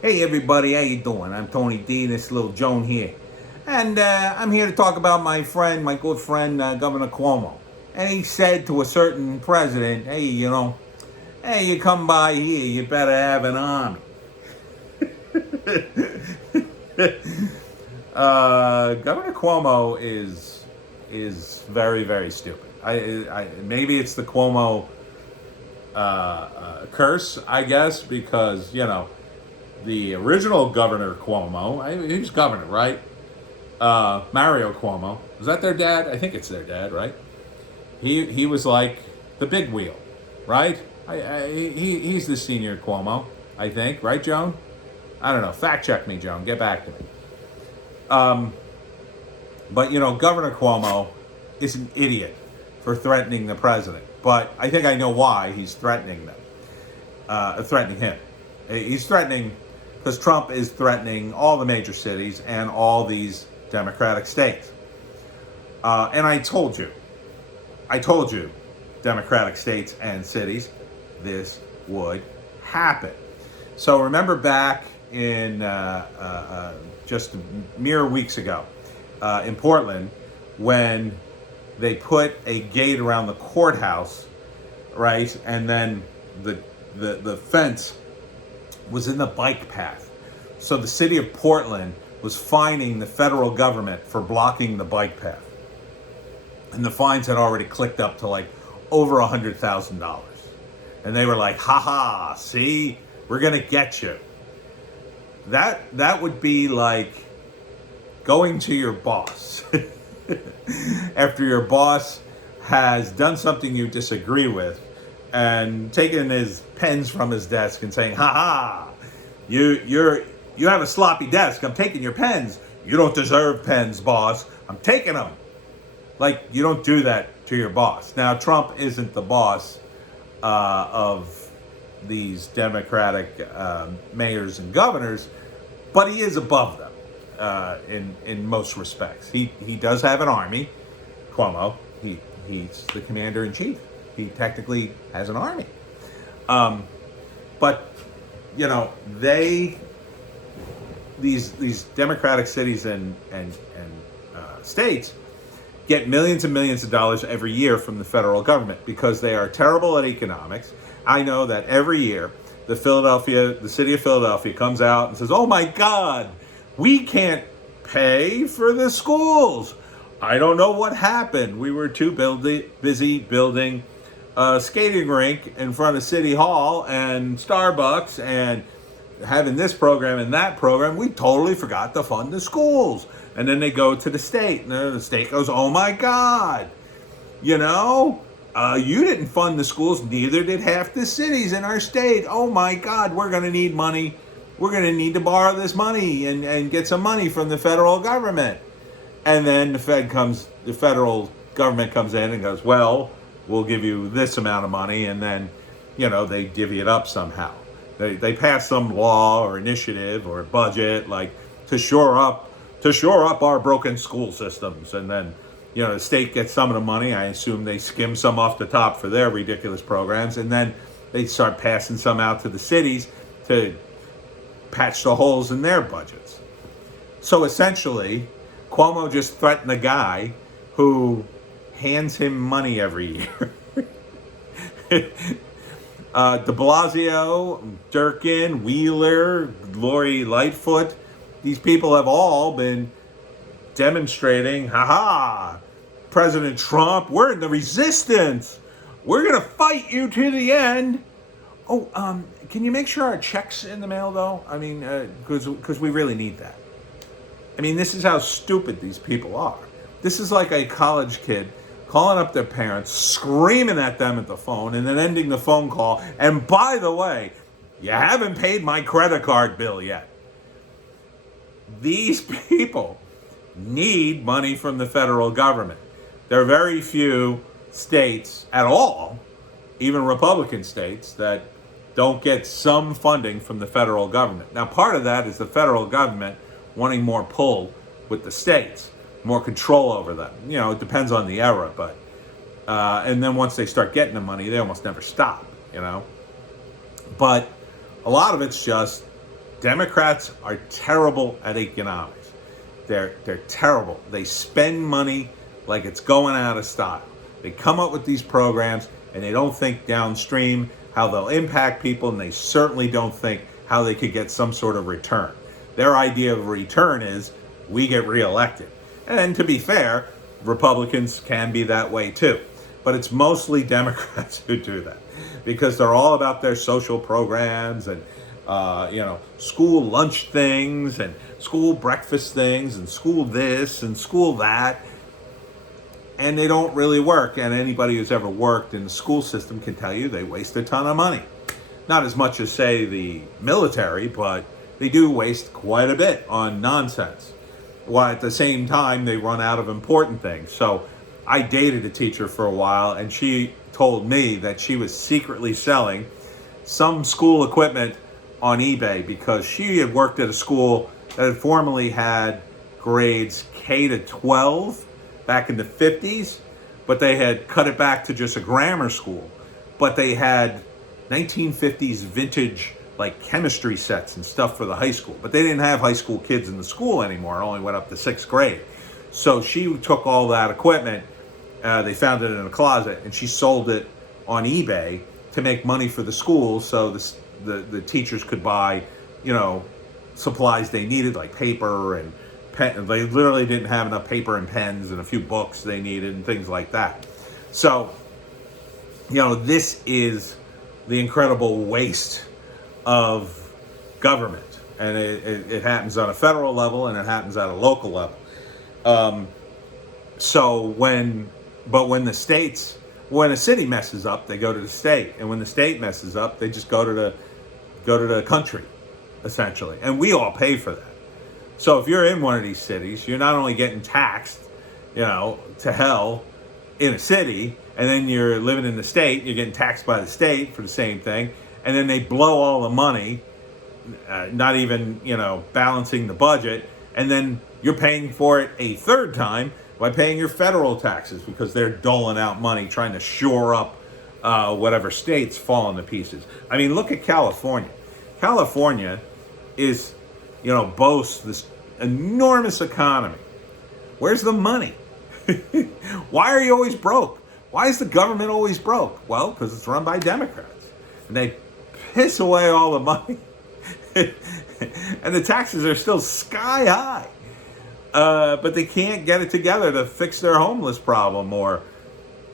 Hey everybody, how you doing? I'm Tony D. This little Joan here, and I'm here to talk about my good friend, Governor Cuomo. And he said to a certain president, "Hey, hey, you come by here, you better have an army." Governor Cuomo is very very stupid. Maybe it's the Cuomo curse, I guess, because the original Governor Cuomo, he was governor, right? Mario Cuomo. Was that their dad? I think it's their dad, right? He was like the big wheel, right? He's the senior Cuomo, I think, right, Joan? I don't know. Fact check me, Joan. Get back to me. Um, but Governor Cuomo is an idiot for threatening the president. But I think I know why he's threatening them. Threatening him. He's threatening because Trump is threatening all the major cities and all these Democratic states. And I told you, Democratic states and cities, this would happen. So remember back in just mere weeks ago in Portland when they put a gate around the courthouse, right? And then the fence was in the bike path. So the city of Portland was fining the federal government for blocking the bike path. And the fines had already clicked up to like over $100,000. And they were like, haha, see, we're gonna get you. That would be like going to your boss after your boss has done something you disagree with and taken his pens from his desk and saying, haha, you have a sloppy desk, I'm taking your pens. You don't deserve pens, boss, I'm taking them. Like, you don't do that to your boss. Now, Trump isn't the boss of these Democratic mayors and governors, but he is above them in most respects. He does have an army, Cuomo. He's the commander in chief. He technically has an army. But these Democratic cities and states get millions and millions of dollars every year from the federal government because they are terrible at economics. I know that every year the city of Philadelphia comes out and says, "Oh my God, we can't pay for the schools. I don't know what happened. We were too busy building a skating rink in front of City Hall and Starbucks and having this program and that program. We totally forgot to fund the schools." And then they go to the state, and the state goes, "Oh my God, you didn't fund the schools, neither did half the cities in our state. Oh my God, we're going to need money. We're going to need to borrow this money and get some money from the federal government." And then the federal government comes in and goes, "Well, we'll give you this amount of money," and then, they divvy it up somehow. They pass some law or initiative or budget like to shore up our broken school systems, and then the state gets some of the money. I assume they skim some off the top for their ridiculous programs, and then they start passing some out to the cities to patch the holes in their budgets. So essentially, Cuomo just threatened a guy who hands him money every year. DeBlasio, Durkin, Wheeler, Lori Lightfoot, these people have all been demonstrating, haha, President Trump, we're in the resistance. We're going to fight you to the end. Oh, can you make sure our check's in the mail, though? I mean, because we really need that. I mean, this is how stupid these people are. This is like a college kid calling up their parents, screaming at them at the phone, and then ending the phone call. And by the way, you haven't paid my credit card bill yet. These people need money from the federal government. There are very few states at all, even Republican states, that don't get some funding from the federal government. Now, part of that is the federal government wanting more pull with the states, more control over them. It depends on the era, but and then once they start getting the money, they almost never stop. But a lot of it's just Democrats are terrible at economics. They're terrible. They spend money like it's going out of style. They come up with these programs and they don't think downstream how they'll impact people, and they certainly don't think how they could get some sort of return. Their idea of return is we get reelected. And to be fair, Republicans can be that way too. But it's mostly Democrats who do that because they're all about their social programs and school lunch things and school breakfast things and school this and school that. And they don't really work. And anybody who's ever worked in the school system can tell you they waste a ton of money. Not as much as, say, the military, but they do waste quite a bit on nonsense. While at the same time, they run out of important things. So I dated a teacher for a while, and she told me that she was secretly selling some school equipment on eBay because she had worked at a school that had formerly had grades K to 12 back in the 50s, but they had cut it back to just a grammar school. But they had 1950s vintage like chemistry sets and stuff for the high school. But they didn't have high school kids in the school anymore. It only went up to 6th grade. So she took all that equipment, they found it in a closet, and she sold it on eBay to make money for the school so the teachers could buy, supplies they needed like paper and pen. They literally didn't have enough paper and pens and a few books they needed and things like that. So, this is the incredible waste of government. And it happens on a federal level and it happens at a local level. When a city messes up, they go to the state. And when the state messes up, they just go to the country, essentially. And we all pay for that. So if you're in one of these cities, you're not only getting taxed, to hell in a city, and then you're living in the state, you're getting taxed by the state for the same thing, and then they blow all the money, not even, balancing the budget, and then you're paying for it a third time by paying your federal taxes because they're doling out money trying to shore up whatever state's falling to pieces. I mean, look at California. California is, boasts this enormous economy. Where's the money? Why are you always broke? Why is the government always broke? Well, because it's run by Democrats. And they piss away all the money. And the taxes are still sky high. But they can't get it together to fix their homeless problem or,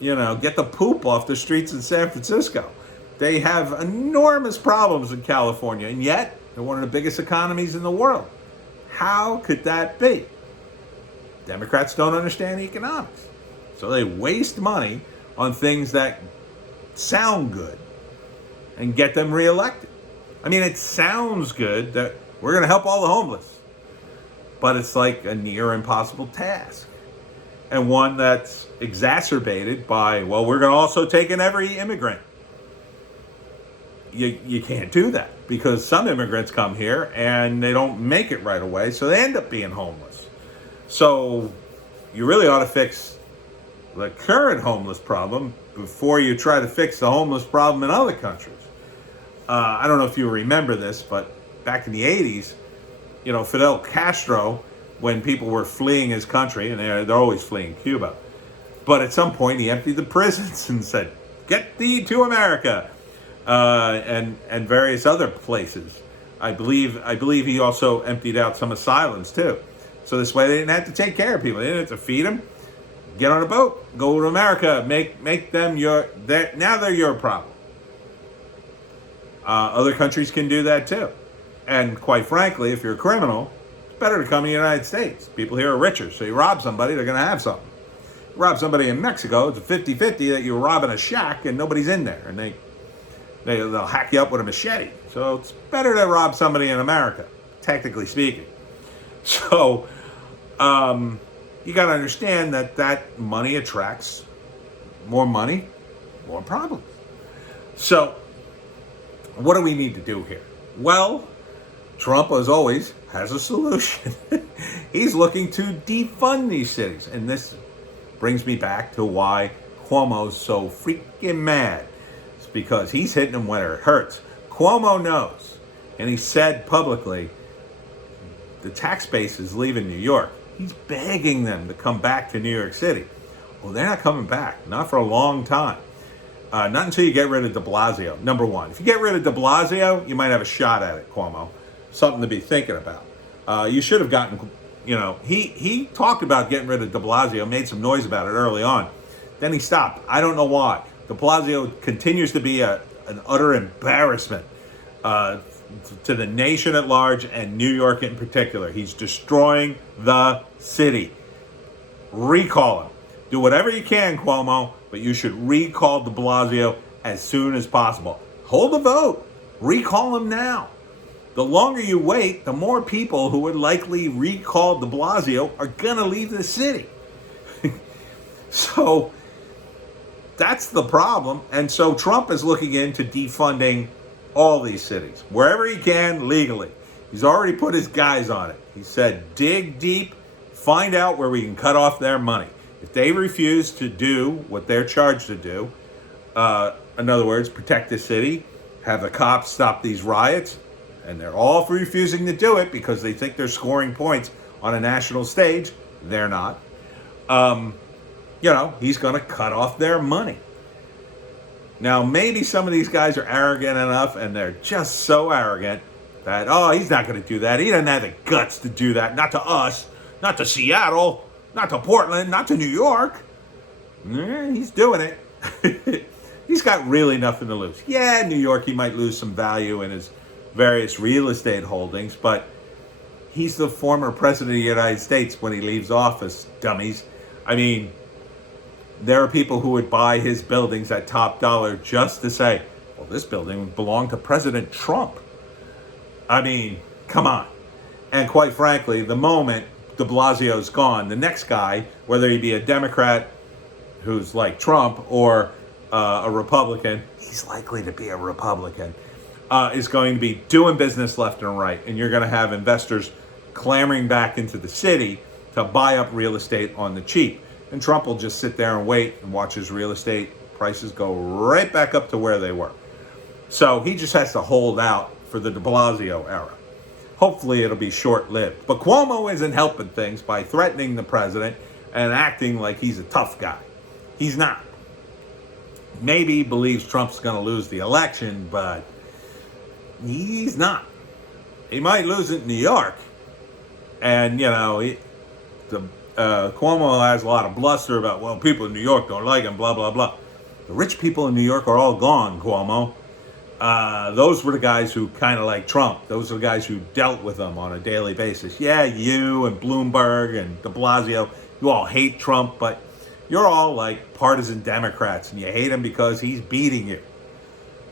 get the poop off the streets in San Francisco. They have enormous problems in California, and yet they're one of the biggest economies in the world. How could that be? Democrats don't understand economics. So they waste money on things that sound good and get them reelected. I mean, it sounds good that we're going to help all the homeless, but it's like a near impossible task. And one that's exacerbated by, well, we're going to also take in every immigrant. You can't do that because some immigrants come here and they don't make it right away, so they end up being homeless. So you really ought to fix the current homeless problem before you try to fix the homeless problem in other countries. I don't know if you remember this, but back in the 80s, Fidel Castro, when people were fleeing his country, and they're always fleeing Cuba, but at some point he emptied the prisons and said, "Get thee to America," and various other places. I believe he also emptied out some asylums too. So this way they didn't have to take care of people. They didn't have to feed them. Get on a boat, go to America, make them now they're your problem. Other countries can do that too. And quite frankly, if you're a criminal, it's better to come to the United States. People here are richer, so you rob somebody, they're going to have something. You rob somebody in Mexico, it's a 50-50 that you're robbing a shack and nobody's in there, and they'll hack you up with a machete. So it's better to rob somebody in America, technically speaking. So you got to understand that money attracts more money, more problems. So what do we need to do here? Well, Trump, as always, has a solution. He's looking to defund these cities. And this brings me back to why Cuomo's so freaking mad. It's because he's hitting them where it hurts. Cuomo knows And he said publicly, the tax base is leaving New York. He's begging them to come back to New York City. Well, they're not coming back, not for a long time. Not until you get rid of DeBlasio, number one. If you get rid of DeBlasio, you might have a shot at it, Cuomo. Something to be thinking about. You should have gotten, he talked about getting rid of DeBlasio, made some noise about it early on. Then he stopped. I don't know why. DeBlasio continues to be an utter embarrassment to the nation at large and New York in particular. He's destroying the city. Recall him. Do whatever you can, Cuomo, but you should recall de Blasio as soon as possible. Hold a vote. Recall him now. The longer you wait, the more people who would likely recall de Blasio are going to leave the city. So that's the problem. And so Trump is looking into defunding all these cities, wherever he can legally. He's already put his guys on it. He said, dig deep, find out where we can cut off their money. If they refuse to do what they're charged to do, in other words, protect the city, have the cops stop these riots, and they're all refusing to do it because they think they're scoring points on a national stage, they're not. He's going to cut off their money. Now, maybe some of these guys are arrogant enough, and they're just so arrogant that, he's not going to do that. He doesn't have the guts to do that. Not to us, not to Seattle, not to Portland, not to New York. He's doing it. He's got really nothing to lose. Yeah, New York, he might lose some value in his various real estate holdings, but he's the former president of the United States when he leaves office, dummies. I mean, there are people who would buy his buildings at top dollar just to say, well, this building belonged to President Trump. I mean, come on. And quite frankly, the moment de Blasio's gone, the next guy, whether he be a Democrat who's like Trump or a Republican, he's likely to be a Republican, is going to be doing business left and right. And you're going to have investors clamoring back into the city to buy up real estate on the cheap. And Trump will just sit there and wait and watch his real estate prices go right back up to where they were. So he just has to hold out for the de Blasio era. Hopefully it'll be short-lived. But Cuomo isn't helping things by threatening the president and acting like he's a tough guy. He's not. Maybe he believes Trump's going to lose the election, but he's not. He might lose it in New York. And, Cuomo has a lot of bluster about, well, people in New York don't like him, blah, blah, blah. The rich people in New York are all gone, Cuomo. Those were the guys who kind of like Trump. Those are the guys who dealt with him on a daily basis. Yeah, you and Bloomberg and de Blasio, you all hate Trump, but you're all like partisan Democrats, and you hate him because he's beating you.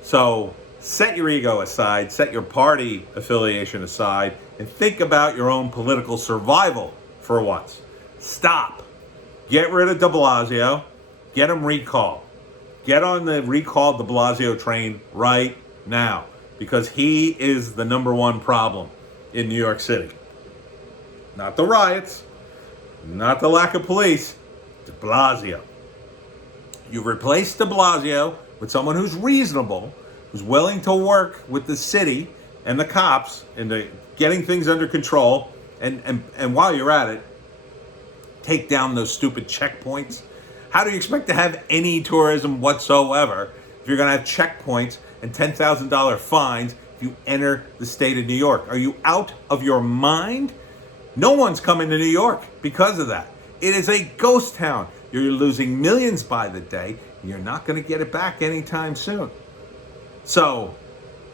So set your ego aside, set your party affiliation aside, and think about your own political survival for once. Stop. Get rid of de Blasio. Get him recalled. Get on the recall de Blasio train right now, because he is the number one problem in New York City. Not the riots, not the lack of police, de Blasio. You replace de Blasio with someone who's reasonable, who's willing to work with the city and the cops into getting things under control, and while you're at it, take down those stupid checkpoints. How do you expect to have any tourism whatsoever if you're going to have checkpoints and $10,000 fines if you enter the state of New York? Are you out of your mind? No one's coming to New York because of that. It is a ghost town. You're losing millions by the day, and you're not going to get it back anytime soon. So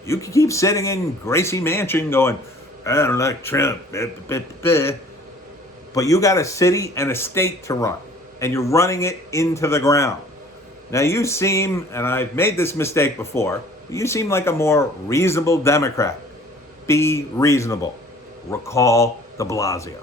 you can keep sitting in Gracie Mansion going, I don't like Trump, but you got a city and a state to run, and you're running it into the ground. Now you seem, and I've made this mistake before, you seem like a more reasonable Democrat. Be reasonable. Recall de Blasio.